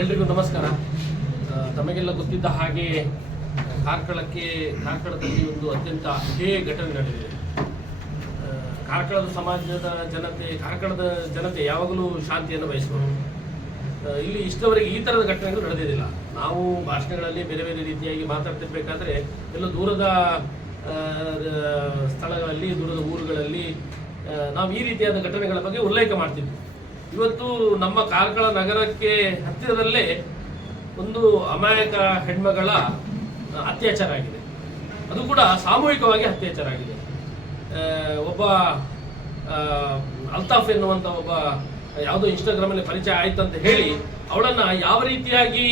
ಎಲ್ರಿಗೂ ನಮಸ್ಕಾರ. ತಮಗೆಲ್ಲ ಗೊತ್ತಿದ್ದ ಹಾಗೆ ಕಾರ್ಕಳದಲ್ಲಿ ಒಂದು ಅತ್ಯಂತ ಘಟನೆ ನಡೆದಿದೆ. ಕಾರ್ಕಳದ ಸಮಾಜದ ಕಾರ್ಕಳದ ಜನತೆ ಯಾವಾಗಲೂ ಶಾಂತಿಯನ್ನು ಬಯಸುವರು. ಇಲ್ಲಿ ಇಷ್ಟವರೆಗೆ ಈ ಥರದ ಘಟನೆಗಳು ನಡೆದಿದ್ದಿಲ್ಲ. ನಾವು ಭಾಷಣಗಳಲ್ಲಿ ಬೇರೆ ಬೇರೆ ರೀತಿಯಾಗಿ ಮಾತಾಡ್ತಿರ್ಬೇಕಾದ್ರೆ ಎಲ್ಲ ದೂರದ ಸ್ಥಳಗಳಲ್ಲಿ, ದೂರದ ಊರುಗಳಲ್ಲಿ ನಾವು ಈ ರೀತಿಯಾದ ಘಟನೆಗಳ ಬಗ್ಗೆ ಉಲ್ಲೇಖ ಮಾಡ್ತಿದ್ವಿ. ಇವತ್ತು ನಮ್ಮ ಕಾರ್ಕಳ ನಗರಕ್ಕೆ ಹತ್ತಿರದಲ್ಲೇ ಒಂದು ಅಮಾಯಕ ಹೆಣ್ಮಗಳ ಅತ್ಯಾಚಾರ ಆಗಿದೆ. ಅದು ಕೂಡ ಸಾಮೂಹಿಕವಾಗಿ ಅತ್ಯಾಚಾರ ಆಗಿದೆ. ಒಬ್ಬ ಅಲ್ತಾಫ್ ಎನ್ನುವಂಥ ಒಬ್ಬ ಯಾವುದೋ ಇನ್ಸ್ಟಾಗ್ರಾಮಲ್ಲಿ ಪರಿಚಯ ಆಯ್ತು ಅಂತ ಹೇಳಿ ಅವಳನ್ನು ಯಾವ ರೀತಿಯಾಗಿ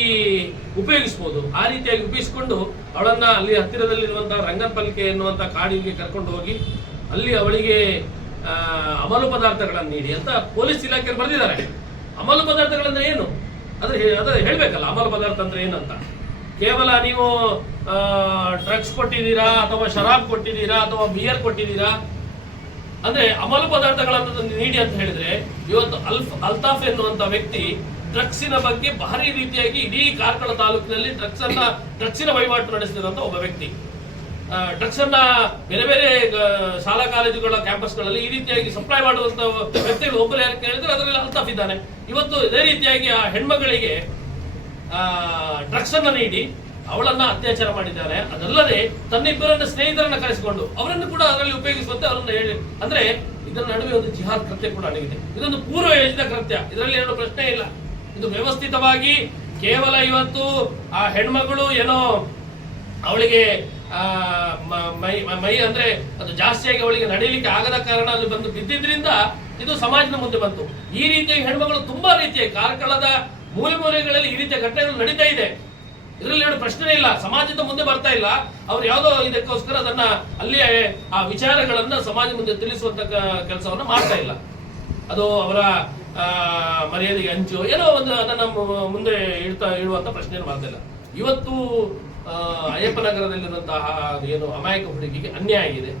ಉಪಯೋಗಿಸ್ಬೋದು ಆ ರೀತಿಯಾಗಿ ಉಪಯೋಗಿಸಿಕೊಂಡು ಅವಳನ್ನು ಅಲ್ಲಿ ಹತ್ತಿರದಲ್ಲಿರುವಂಥ ರಂಗನಪಲ್ಕೆ ಎನ್ನುವಂಥ ಕಾಡಿಗೆ ಕರ್ಕೊಂಡು ಹೋಗಿ ಅಲ್ಲಿ ಅವಳಿಗೆ ಅಮಲು ಪದಾರ್ಥಗಳನ್ನು ನೀಡಿ ಅಂತ ಪೊಲೀಸ್ ಇಲಾಖೆಯಲ್ಲಿ ಬರೆದಿದ್ದಾರೆ. ಅಮಲು ಪದಾರ್ಥಗಳಂದ್ರೆ ಏನು ಅದ್ರ ಹೇಳ್ಬೇಕಲ್ಲ. ಅಮಲು ಪದಾರ್ಥ ಅಂದ್ರೆ ಏನಂತ ಕೇವಲ ನೀವು ಡ್ರಗ್ಸ್ ಕೊಟ್ಟಿದ್ದೀರಾ ಅಥವಾ ಶರಾಬ್ ಕೊಟ್ಟಿದ್ದೀರಾ ಅಥವಾ ಬಿಯರ್ ಕೊಟ್ಟಿದ್ದೀರಾ ಅಂದ್ರೆ ಅಮಲು ಪದಾರ್ಥಗಳನ್ನು ನೀಡಿ ಅಂತ ಹೇಳಿದ್ರೆ, ಇವತ್ತು ಅಲ್ತಾಫ್ ಎನ್ನುವಂತ ವ್ಯಕ್ತಿ ಡ್ರಗ್ಸಿನ ಬಗ್ಗೆ ಭಾರಿ ರೀತಿಯಾಗಿ ಇಡೀ ಕಾರ್ಕಳ ತಾಲೂಕಿನಲ್ಲಿ ಡ್ರಗ್ಸಿನ ವಹಿವಾಟು ನಡೆಸಿದಂತ ಒಬ್ಬ ವ್ಯಕ್ತಿ. ಡ್ರಗ್ಸ್ ಅನ್ನ ಬೇರೆ ಬೇರೆ ಶಾಲಾ ಕಾಲೇಜುಗಳ ಕ್ಯಾಂಪಸ್ಗಳಲ್ಲಿ ಈ ರೀತಿಯಾಗಿ ಸಪ್ಲೈ ಮಾಡುವಂತ ವ್ಯಕ್ತಿಗಳು ಒಬ್ಬರು ಯಾರು ಕೇಳಿದ್ರೆ ಅದರಲ್ಲಿ ಅಲ್ತಾಫ್ ಇದ್ದಾನೆ. ಇವತ್ತು ಇದೇ ರೀತಿಯಾಗಿ ಆ ಹೆಣ್ಮಗಳಿಗೆ ಡ್ರಗ್ಸ್ ಅನ್ನ ನೀಡಿ ಅವಳನ್ನ ಅತ್ಯಾಚಾರ ಮಾಡಿದ್ದಾರೆ. ಅದಲ್ಲದೆ ತನ್ನಿಬ್ಬರನ್ನ ಸ್ನೇಹಿತರನ್ನ ಕರೆಸಿಕೊಂಡು ಅವರನ್ನು ಕೂಡ ಅದರಲ್ಲಿ ಉಪಯೋಗಿಸುವಂತೆ ಅವರನ್ನು ಹೇಳಿ, ಅಂದ್ರೆ ಇದರ ನಡುವೆ ಒಂದು ಜಿಹಾದ್ ಕೃತ್ಯ ಕೂಡ ನಡೆದಿದೆ. ಇದೊಂದು ಪೂರ್ವ ಯೋಜಿತ ಕೃತ್ಯ, ಇದರಲ್ಲಿ ಏನು ಪ್ರಶ್ನೆ ಇಲ್ಲ. ಇದು ವ್ಯವಸ್ಥಿತವಾಗಿ ಕೇವಲ ಇವತ್ತು ಆ ಹೆಣ್ಮಗಳು ಏನೋ ಅವಳಿಗೆ ಮೈ ಅಂದ್ರೆ ಅದು ಜಾಸ್ತಿಯಾಗಿ ಅವಳಿಗೆ ನಡೆಯಲಿಕ್ಕೆ ಆಗದ ಕಾರಣ ಅಲ್ಲಿ ಬಂದು ಬಿದ್ದಿದ್ರಿಂದ ಇದು ಸಮಾಜದ ಮುಂದೆ ಬಂತು. ಈ ರೀತಿಯಾಗಿ ಹೆಣ್ಮಗಳು ತುಂಬಾ ರೀತಿಯಾಗಿ ಕಾರ್ಕಳದ ಮೂಲೆ ಮೂಲೆಗಳಲ್ಲಿ ಈ ರೀತಿಯ ಘಟನೆಗಳು ನಡೀತಾ ಇದೆ. ಇದರಲ್ಲಿ ಏನು ಪ್ರಶ್ನೆ ಇಲ್ಲ. ಸಮಾಜದ ಮುಂದೆ ಬರ್ತಾ ಇಲ್ಲ. ಅವ್ರು ಯಾವುದೋ ಇದಕ್ಕೋಸ್ಕರ ಅದನ್ನ ಅಲ್ಲಿಯೇ ಆ ವಿಚಾರಗಳನ್ನ ಸಮಾಜ ಮುಂದೆ ತಿಳಿಸುವಂತ ಕೆಲಸವನ್ನ ಮಾಡ್ತಾ ಇಲ್ಲ. ಅದು ಅವರ ಮರ್ಯಾದೆಗೆ ಹಂಚು ಏನೋ ಒಂದು ಅದನ್ನ ಮುಂದೆ ಇಡುವಂತ ಪ್ರಶ್ನೆ ಮಾಡ್ತಾ ಇಲ್ಲ. ಇವತ್ತು ಅಯ್ಯಪ್ಪ ನಗರದಲ್ಲಿರುವಂತಹ ಏನು ಅಮಾಯಕ ಹುಡುಗಿಗೆ ಅನ್ಯಾಯ ಆಗಿದೆ.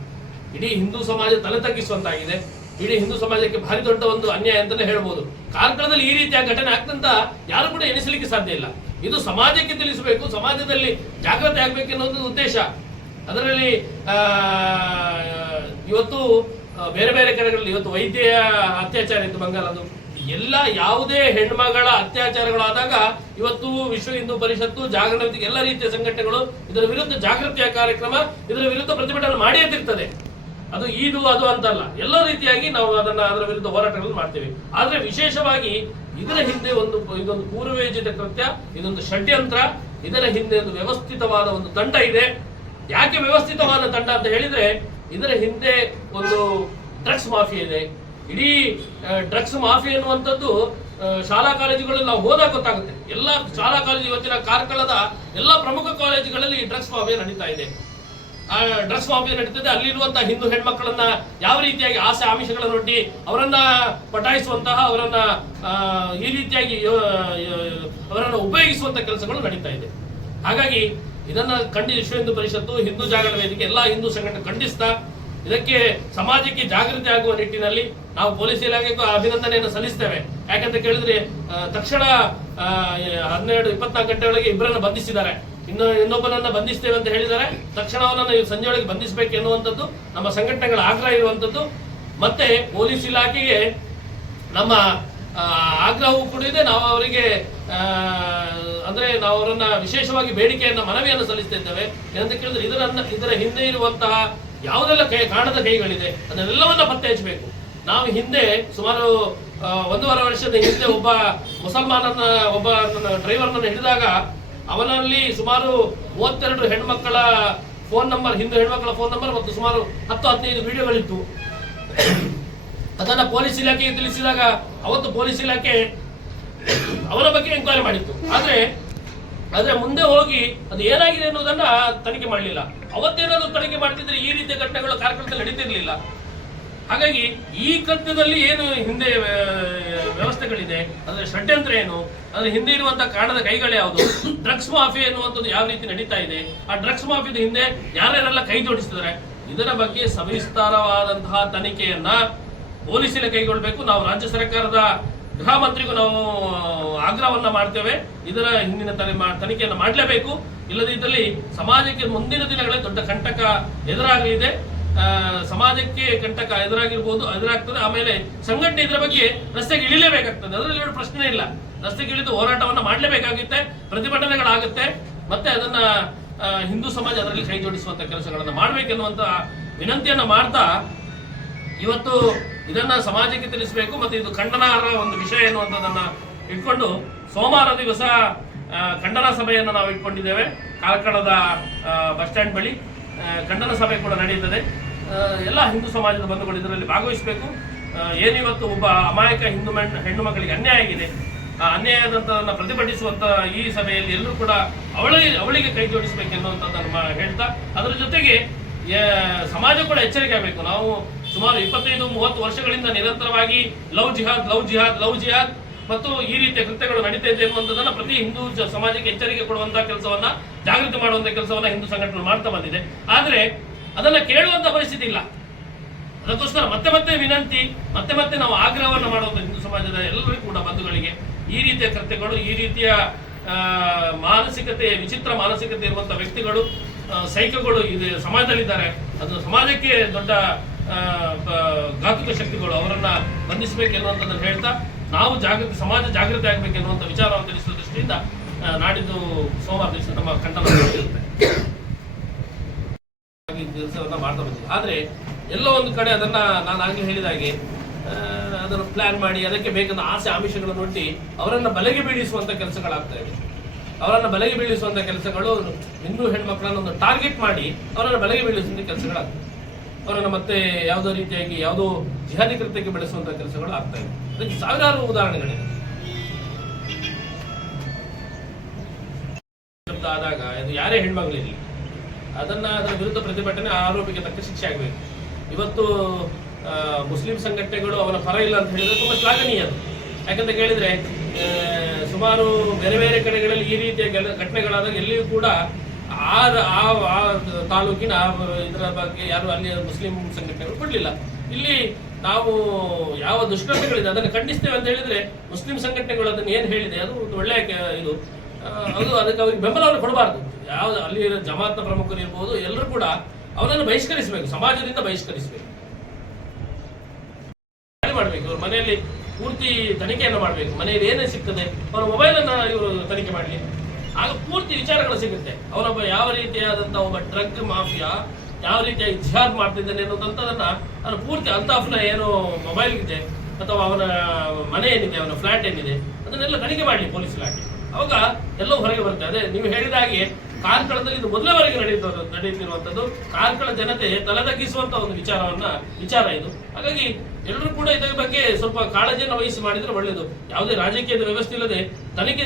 ಇಡೀ ಹಿಂದೂ ಸಮಾಜ ತಲೆ ತಗ್ಗಿಸುವಂತಾಗಿದೆ. ಇಡೀ ಹಿಂದೂ ಸಮಾಜಕ್ಕೆ ಭಾರಿ ದೊಡ್ಡ ಒಂದು ಅನ್ಯಾಯ ಅಂತಾನೆ ಹೇಳ್ಬೋದು. ಕಾರ್ಕಳದಲ್ಲಿ ಈ ರೀತಿಯ ಘಟನೆ ಆಗ್ತಂತ ಯಾರು ಕೂಡ ಎಣಿಸಲಿಕ್ಕೆ ಸಾಧ್ಯ ಇಲ್ಲ. ಇದು ಸಮಾಜಕ್ಕೆ ತಿಳಿಸಬೇಕು, ಸಮಾಜದಲ್ಲಿ ಜಾಗೃತಿ ಆಗ್ಬೇಕು ಅನ್ನೋದು ಉದ್ದೇಶ. ಅದರಲ್ಲಿ ಇವತ್ತು ಬೇರೆ ಬೇರೆ ಕಡೆಗಳಲ್ಲಿ ಇವತ್ತು ವೈದ್ಯ ಅತ್ಯಾಚಾರ ಇತ್ತು ಬಂಗಾಲದು. ಎಲ್ಲ ಯಾವುದೇ ಹೆಣ್ಮಗಳ ಅತ್ಯಾಚಾರಗಳಾದಾಗ ಇವತ್ತು ವಿಶ್ವ ಹಿಂದೂ ಪರಿಷತ್ತು, ಜಾಗರಣ ವೇದಿಕೆ, ಎಲ್ಲ ರೀತಿಯ ಸಂಘಟನೆಗಳು ಇದರ ವಿರುದ್ಧ ಜಾಗೃತಿಯ ಕಾರ್ಯಕ್ರಮ, ಇದರ ವಿರುದ್ಧ ಪ್ರತಿಭಟನೆ ಮಾಡಿರ್ತಿರ್ತದೆ. ಅದು ಅದು ಅಂತಲ್ಲ, ಎಲ್ಲ ರೀತಿಯಾಗಿ ನಾವು ಅದರ ವಿರುದ್ಧ ಹೋರಾಟಗಳನ್ನು ಮಾಡ್ತೇವೆ. ಆದ್ರೆ ವಿಶೇಷವಾಗಿ ಇದರ ಹಿಂದೆ ಇದೊಂದು ಪೂರ್ವಯೋಜಿತ ಕೃತ್ಯ, ಇದೊಂದು ಷಡ್ಯಂತ್ರ. ಇದರ ಹಿಂದೆ ಒಂದು ವ್ಯವಸ್ಥಿತವಾದ ಒಂದು ತಂಡ ಇದೆ. ಯಾಕೆ ವ್ಯವಸ್ಥಿತವಾದ ತಂಡ ಅಂತ ಹೇಳಿದ್ರೆ, ಇದರ ಹಿಂದೆ ಒಂದು ಡ್ರಗ್ಸ್ ಮಾಫಿಯಾ ಇದೆ. ಇಡೀ ಡ್ರಗ್ಸ್ ಮಾಫಿಯಾ ಎನ್ನುವಂಥದ್ದು ಶಾಲಾ ಕಾಲೇಜುಗಳಲ್ಲಿ ನಾವು ಹೋದಾಗ ಗೊತ್ತಾಗುತ್ತೆ. ಎಲ್ಲ ಶಾಲಾ ಕಾಲೇಜು ಇವತ್ತಿನ ಕಾರ್ಕಳದ ಎಲ್ಲ ಪ್ರಮುಖ ಕಾಲೇಜುಗಳಲ್ಲಿ ಡ್ರಗ್ಸ್ ಮಾಫಿಯಾ ನಡೀತಾ ಇದೆ. ಆ ಡ್ರಗ್ಸ್ ಮಾಫಿಯಾ ನಡೀತದೆ. ಅಲ್ಲಿರುವಂತಹ ಹಿಂದೂ ಹೆಣ್ಮಕ್ಕಳನ್ನ ಯಾವ ರೀತಿಯಾಗಿ ಆಸೆ ಆಮಿಷಗಳನ್ನೊಡ್ಡಿ ಅವರನ್ನ ಪಟಾಯಿಸುವಂತಹ, ಅವರನ್ನ ಈ ರೀತಿಯಾಗಿ ಅವರನ್ನು ಉಪಯೋಗಿಸುವಂತ ಕೆಲಸಗಳು ನಡೀತಾ ಇದೆ. ಹಾಗಾಗಿ ಇದನ್ನ ವಿಶ್ವ ಹಿಂದೂ ಪರಿಷತ್ತು, ಹಿಂದೂ ಜಾಗರಣ ವೇದಿಕೆ, ಎಲ್ಲ ಹಿಂದೂ ಸಂಘಟನೆ ಖಂಡಿಸ್ತಾ ಇದಕ್ಕೆ ಸಮಾಜಕ್ಕೆ ಜಾಗೃತಿ ಆಗುವ ನಿಟ್ಟಿನಲ್ಲಿ ನಾವು ಪೊಲೀಸ್ ಇಲಾಖೆಗೂ ಅಭಿನಂದನೆಯನ್ನು ಸಲ್ಲಿಸ್ತೇವೆ. ಯಾಕಂತ ಕೇಳಿದ್ರೆ ತಕ್ಷಣ 12-24 ಗಂಟೆ ಒಳಗೆ ಇಬ್ಬರನ್ನ ಬಂಧಿಸಿದ್ದಾರೆ. ಇನ್ನೊಬ್ಬನನ್ನ ಬಂಧಿಸ್ತೇವೆ ಅಂತ ಹೇಳಿದ್ದಾರೆ. ತಕ್ಷಣ ಅವನನ್ನು ಸಂಜೆ ಒಳಗೆ ಬಂಧಿಸಬೇಕು ಎನ್ನುವಂಥದ್ದು ನಮ್ಮ ಸಂಘಟನೆಗಳ ಆಗ್ರಹ ಇರುವಂಥದ್ದು. ಮತ್ತೆ ಪೊಲೀಸ್ ಇಲಾಖೆಗೆ ನಮ್ಮ ಆಗ್ರಹವೂ ಕೂಡ ಇದೆ. ನಾವು ಅವರಿಗೆ ಅಂದ್ರೆ ನಾವು ಅವರನ್ನ ವಿಶೇಷವಾಗಿ ಬೇಡಿಕೆಯನ್ನ, ಮನವಿಯನ್ನು ಸಲ್ಲಿಸ್ತಾ ಇದ್ದೇವೆ. ಏನಂತ ಕೇಳಿದ್ರೆ ಇದರ ಹಿಂದೆ ಇರುವಂತಹ ಯಾವುದೆಲ್ಲ ಕಾಣದ ಕೈಗಳಿದೆ ಅದನ್ನೆಲ್ಲವನ್ನ ಪತ್ತೆ ಹಚ್ಚಬೇಕು. ನಾವು ಹಿಂದೆ ಸುಮಾರು 1.5 ವರ್ಷದ ಹಿಂದೆ ಒಬ್ಬ ಮುಸಲ್ಮಾನನ ಒಬ್ಬ ಡ್ರೈವರ್ನನ್ನು ಹಿಡಿದಾಗ ಅವನಲ್ಲಿ ಸುಮಾರು 32 ಹೆಣ್ಮಕ್ಕಳ ಫೋನ್ ನಂಬರ್, ಹಿಂದೂ ಹೆಣ್ಮಕ್ಕಳ ಫೋನ್ ನಂಬರ್ ಮತ್ತು ಸುಮಾರು 10-15 ವಿಡಿಯೋಗಳಿತ್ತು. ಅದನ್ನ ಪೊಲೀಸ್ ಇಲಾಖೆಗೆ ತಿಳಿಸಿದಾಗ ಅವತ್ತು ಪೊಲೀಸ್ ಇಲಾಖೆ ಅವರ ಬಗ್ಗೆ ಎಂಕ್ವೈರಿ ಮಾಡಿತ್ತು. ಆದ್ರೆ ಮುಂದೆ ಹೋಗಿ ಅದು ಏನಾಗಿದೆ ಅನ್ನೋದನ್ನ ತನಿಖೆ ಮಾಡಲಿಲ್ಲ. ಅವತ್ತೇನಾದ್ರು ತನಿಖೆ ಮಾಡ್ತಿದ್ರೆ ಈ ರೀತಿಯ ಘಟನೆಗಳು ಕಾರ್ಯಕ್ರಮದಲ್ಲಿ ನಡೀತಿರ್ಲಿಲ್ಲ. ಹಾಗಾಗಿ ಈ ಕೃತ್ಯದಲ್ಲಿ ಏನು ಹಿಂದೆ ವ್ಯವಸ್ಥೆಗಳಿದೆ, ಅದರ ಷಡ್ಯಂತ್ರ ಏನು, ಅದರ ಹಿಂದೆ ಇರುವಂತಹ ಕಾರಣದ ಕೈಗಳು ಯಾವುದು, ಡ್ರಗ್ಸ್ ಮಾಫಿಯಾ ಎನ್ನುವಂಥದ್ದು ಯಾವ ರೀತಿ ನಡೀತಾ ಇದೆ, ಆ ಡ್ರಗ್ಸ್ ಮಾಫಿಯಾದ ಹಿಂದೆ ಯಾರ್ಯಾರೆಲ್ಲ ಕೈ ಜೋಡಿಸಿದ್ದಾರೆ, ಇದರ ಬಗ್ಗೆ ಸವಿಸ್ತಾರವಾದಂತಹ ತನಿಖೆಯನ್ನ ಪೊಲೀಸ್ ಇಲಾಖೆ ಕೈಗೊಳ್ಳಬೇಕು. ನಾವು ರಾಜ್ಯ ಸರ್ಕಾರದ ಗೃಹ ಮಂತ್ರಿಗೂ ನಾವು ಆಗ್ರಹವನ್ನ ಮಾಡ್ತೇವೆ. ಇದರ ಹಿಂದಿನ ತನಿಖೆಯನ್ನು ಮಾಡಲೇಬೇಕು. ಇಲ್ಲದಿದ್ದಲ್ಲಿ ಸಮಾಜಕ್ಕೆ ಮುಂದಿನ ದಿನಗಳಲ್ಲಿ ದೊಡ್ಡ ಕಂಟಕ ಎದುರಾಗಲಿದೆ. ಸಮಾಜಕ್ಕೆ ಕಂಟಕ ಎದುರಾಗ್ತದೆ. ಆಮೇಲೆ ಸಂಘಟನೆ ಇದರ ಬಗ್ಗೆ ರಸ್ತೆಗೆ ಇಳಿಲೇಬೇಕಾಗ್ತದೆ. ಅದರಲ್ಲಿ ಒಂದು ಪ್ರಶ್ನೆ ಇಲ್ಲ. ರಸ್ತೆಗೆ ಇಳಿದು ಹೋರಾಟವನ್ನ ಮಾಡಲೇಬೇಕಾಗುತ್ತೆ, ಪ್ರತಿಭಟನೆಗಳಾಗುತ್ತೆ. ಮತ್ತೆ ಅದನ್ನ ಹಿಂದೂ ಸಮಾಜ ಅದರಲ್ಲಿ ಕೈ ಜೋಡಿಸುವಂತ ಕೆಲಸಗಳನ್ನ ಮಾಡಬೇಕೆನ್ನುವಂತ ವಿನಂತಿಯನ್ನ ಮಾಡ್ತಾ ಇವತ್ತು ಇದನ್ನ ಸಮಾಜಕ್ಕೆ ತಿಳಿಸಬೇಕು. ಮತ್ತೆ ಇದು ಖಂಡನಾರ್ಹ ಒಂದು ವಿಷಯ ಎನ್ನುವಂಥದ್ದನ್ನ ಇಟ್ಕೊಂಡು ಸೋಮವಾರ ದಿವಸ ಖಂಡನ ಸಭೆಯನ್ನು ನಾವು ಇಟ್ಕೊಂಡಿದ್ದೇವೆ. ಕಾರ್ಕಳದ ಬಸ್ ಸ್ಟ್ಯಾಂಡ್ ಬಳಿ ಖಂಡನ ಸಭೆ ಕೂಡ ನಡೆಯುತ್ತದೆ. ಎಲ್ಲ ಹಿಂದೂ ಸಮಾಜದ ಬಂಧುಗಳು ಇದರಲ್ಲಿ ಭಾಗವಹಿಸಬೇಕು. ಏನಿವತ್ತು ಒಬ್ಬ ಅಮಾಯಕ ಹೆಣ್ಣು ಮಕ್ಕಳಿಗೆ ಅನ್ಯಾಯ ಆಗಿದೆ, ಆ ಅನ್ಯಾಯದಂತದನ್ನ ಪ್ರತಿಭಟಿಸುವಂತ ಈ ಸಭೆಯಲ್ಲಿ ಎಲ್ಲರೂ ಕೂಡ ಅವಳಿಗೆ ಕೈ ಜೋಡಿಸಬೇಕೆನ್ನುವಂಥದ್ದನ್ನು ಹೇಳ್ತಾ, ಅದರ ಜೊತೆಗೆ ಸಮಾಜ ಕೂಡ ಎಚ್ಚರಿಕೆ ಆಗಬೇಕು. ನಾವು ಸುಮಾರು 25-30 ವರ್ಷಗಳಿಂದ ನಿರಂತರವಾಗಿ ಲವ್ ಜಿಹಾದ್ ಮತ್ತು ಈ ರೀತಿಯ ಕೃತ್ಯಗಳು ನಡೀತಾ ಇದೆ ಎನ್ನುವಂಥದ್ದನ್ನ ಪ್ರತಿ ಹಿಂದೂ ಸಮಾಜಕ್ಕೆ ಎಚ್ಚರಿಕೆ ಕೊಡುವಂತಹ ಕೆಲಸವನ್ನ, ಜಾಗೃತಿ ಮಾಡುವಂತಹ ಕೆಲಸವನ್ನ ಹಿಂದೂ ಸಂಘಟನೆ ಮಾಡ್ತಾ ಬಂದಿದೆ. ಆದ್ರೆ ಅದನ್ನ ಕೇಳುವಂತ ಪರಿಸ್ಥಿತಿ ಇಲ್ಲ. ಅದಕ್ಕೋಸ್ಕರ ಮತ್ತೆ ವಿನಂತಿ, ಮತ್ತೆ ನಾವು ಆಗ್ರಹವನ್ನ ಮಾಡುವಂತ ಹಿಂದೂ ಸಮಾಜದ ಎಲ್ಲರಿಗೂ ಕೂಡ ಬಂಧುಗಳಿಗೆ ಈ ರೀತಿಯ ಕೃತ್ಯಗಳು, ಈ ರೀತಿಯ ವಿಚಿತ್ರ ಮಾನಸಿಕತೆ ಇರುವಂತಹ ವ್ಯಕ್ತಿಗಳು, ಸೈಕೋಗಳು ಇದು ಸಮಾಜದಲ್ಲಿದ್ದಾರೆ. ಅದು ಸಮಾಜಕ್ಕೆ ದೊಡ್ಡ ಘಾತುಕ ಶಕ್ತಿಗಳು, ಅವರನ್ನ ಬಂಧಿಸಬೇಕೆನ್ನುವಂಥದ್ದನ್ನು ಹೇಳ್ತಾ ನಾವು ಸಮಾಜ ಜಾಗೃತಿ ಆಗಬೇಕೆನ್ನುವಂಥ ವಿಚಾರವನ್ನು ತಿಳಿಸುವ ದೃಷ್ಟಿಯಿಂದ ನಾಡಿದ್ದು ಸೋಮವಾರ ದಿವಸ ನಮ್ಮ ಖಂಡನ ಕೆಲಸವನ್ನ ಮಾಡ್ತಾ ಬಂದಿದೆ. ಆದ್ರೆ ಎಲ್ಲೋ ಒಂದು ಕಡೆ ಅದನ್ನ ನಾನು ಆಗ್ಲೇ ಹೇಳಿದಾಗೆ ಅದನ್ನು ಪ್ಲಾನ್ ಮಾಡಿ ಅದಕ್ಕೆ ಬೇಕಾದ ಆಸೆ ಆಮಿಷಗಳನ್ನು ಒಡ್ಡಿ ಅವರನ್ನ ಬಲೆಗೆ ಬೀಳಿಸುವಂತ ಕೆಲಸಗಳಾಗ್ತಾ ಇದೆ. ಅವರನ್ನ ಬಲೆಗೆ ಬೀಳಿಸುವಂತ ಕೆಲಸಗಳು, ಹಿಂದೂ ಹೆಣ್ಮಕ್ಳನ್ನ ಒಂದು ಟಾರ್ಗೆಟ್ ಮಾಡಿ ಅವರನ್ನ ಬಲೆಗೆ ಬೀಳಿಸುವಂತ ಕೆಲಸಗಳಾಗ್ತದೆ. ಅವರನ್ನ ಮತ್ತೆ ಯಾವುದೋ ರೀತಿಯಾಗಿ ಯಾವುದೋ ಜಿಹಾದಿ ಕೃತ್ಯಕ್ಕೆ ಬೆಳೆಸುವಂತ ಕೆಲಸಗಳು ಆಗ್ತಾ ಇದೆ. ಅದಕ್ಕೆ ಸಾವಿರಾರು ಉದಾಹರಣೆಗಳಿದೆ. ಆದಾಗ ಇದು ಯಾರೇ ಹೆಣ್ಮಗಳಿರಲಿ ಅದರ ವಿರುದ್ಧ ಪ್ರತಿಭಟನೆ, ಆರೋಪಿಗೆ ತಕ್ಕ ಶಿಕ್ಷೆ ಆಗಬೇಕು. ಇವತ್ತು ಮುಸ್ಲಿಂ ಸಂಘಟನೆಗಳು ಅವನ ಪರ ಇಲ್ಲ ಅಂತ ಹೇಳಿದ್ರೆ ತುಂಬಾ ಶ್ಲಾಘನೀಯ. ಯಾಕಂತ ಕೇಳಿದ್ರೆ ಸುಮಾರು ಬೇರೆ ಕಡೆಗಳಲ್ಲಿ ಈ ರೀತಿಯ ಘಟನೆಗಳಾದಾಗ ಎಲ್ಲಿಯೂ ಕೂಡ ಆ ತಾಲೂಕಿನ ಇದರ ಬಗ್ಗೆ ಯಾರು ಅಲ್ಲಿ ಮುಸ್ಲಿಂ ಸಂಘಟನೆಗಳು ಕೊಡ್ಲಿಲ್ಲ. ಇಲ್ಲಿ ನಾವು ಯಾವ ದುಷ್ಕೃತ್ಯಗಳಿದೆ ಅದನ್ನು ಖಂಡಿಸ್ತೇವೆ ಅಂತ ಹೇಳಿದ್ರೆ ಮುಸ್ಲಿಂ ಸಂಘಟನೆಗಳು ಅದನ್ನು ಏನು ಹೇಳಿದೆ ಅದು ಒಂದು ಒಳ್ಳೆಯ ಇದು. ಅದಕ್ಕೆ ಅವ್ರಿಗೆ ಬೆಂಬಲವನ್ನು ಕೊಡಬಾರ್ದು. ಯಾವ್ದು ಅಲ್ಲಿ ಜಮಾತ್ನ ಪ್ರಮುಖರು ಇರ್ಬೋದು, ಎಲ್ಲರೂ ಕೂಡ ಅವರನ್ನು ಬಹಿಷ್ಕರಿಸಬೇಕು, ಸಮಾಜದಿಂದ ಬಹಿಷ್ಕರಿಸಬೇಕು, ಮಾಡಬೇಕು. ಅವ್ರ ಮನೆಯಲ್ಲಿ ಪೂರ್ತಿ ತನಿಖೆಯನ್ನು ಮಾಡಬೇಕು. ಮನೆಯಲ್ಲಿ ಏನೇ ಸಿಗ್ತದೆ ಅವರ ಮೊಬೈಲ್ ಅನ್ನ ಇವರು ತನಿಖೆ ಮಾಡಲಿ, ಆಗ ಪೂರ್ತಿ ವಿಚಾರಗಳು ಸಿಗುತ್ತೆ. ಅವನೊಬ್ಬ ಯಾವ ರೀತಿಯಾದಂತ ಒಬ್ಬ ಡ್ರಗ್ ಮಾಫಿಯಾ ಯಾವ ರೀತಿಯಾಗಿ ಜಿಹಾದ್ ಮಾಡ್ತಿದ್ದಾನೆ ಅನ್ನೋದಂತದನ್ನ ಅವನ ಪೂರ್ತಿ ಅಂತಾಫ್ನ ಏನು ಮೊಬೈಲ್ ಇದೆ ಅಥವಾ ಅವನ ಮನೆ ಏನಿದೆ, ಅವನ ಫ್ಲಾಟ್ ಏನಿದೆ ಅದನ್ನೆಲ್ಲ ತನಿಖೆ ಮಾಡಲಿ ಪೊಲೀಸ್ ಇಲಾಖೆ. ಅವಾಗ ಎಲ್ಲವೂ ಹೊರಗೆ ಬರುತ್ತೆ. ಅದೇ ನೀವು ಹೇಳಿದ ಹಾಗೆ ಕಾರ್ಕಳದಲ್ಲಿ ಇದು ಮೊದಲವರೆಗೆ ನಡೆಯುತ್ತಿರುವಂತದ್ದು. ಕಾರ್ಕಳ ಜನತೆ ತಲೆದಗ್ಗಿಸುವಂತ ಒಂದು ವಿಚಾರ ಇದು. ಹಾಗಾಗಿ ಎಲ್ಲರೂ ಕೂಡ ಇದರ ಬಗ್ಗೆ ಸ್ವಲ್ಪ ಕಾಳಜಿಯನ್ನು ವಹಿಸಿ ಮಾಡಿದ್ರೆ ಒಳ್ಳೆಯದು. ಯಾವುದೇ ರಾಜಕೀಯದ ವ್ಯವಸ್ಥೆ ಇಲ್ಲದೆ ತನಿಖೆ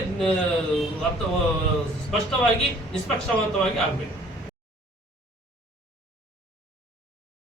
ಸ್ಪಷ್ಟವಾಗಿ ನಿಷ್ಪಕ್ಷಪಾತವಾಗಿ ಆಗಬೇಕು.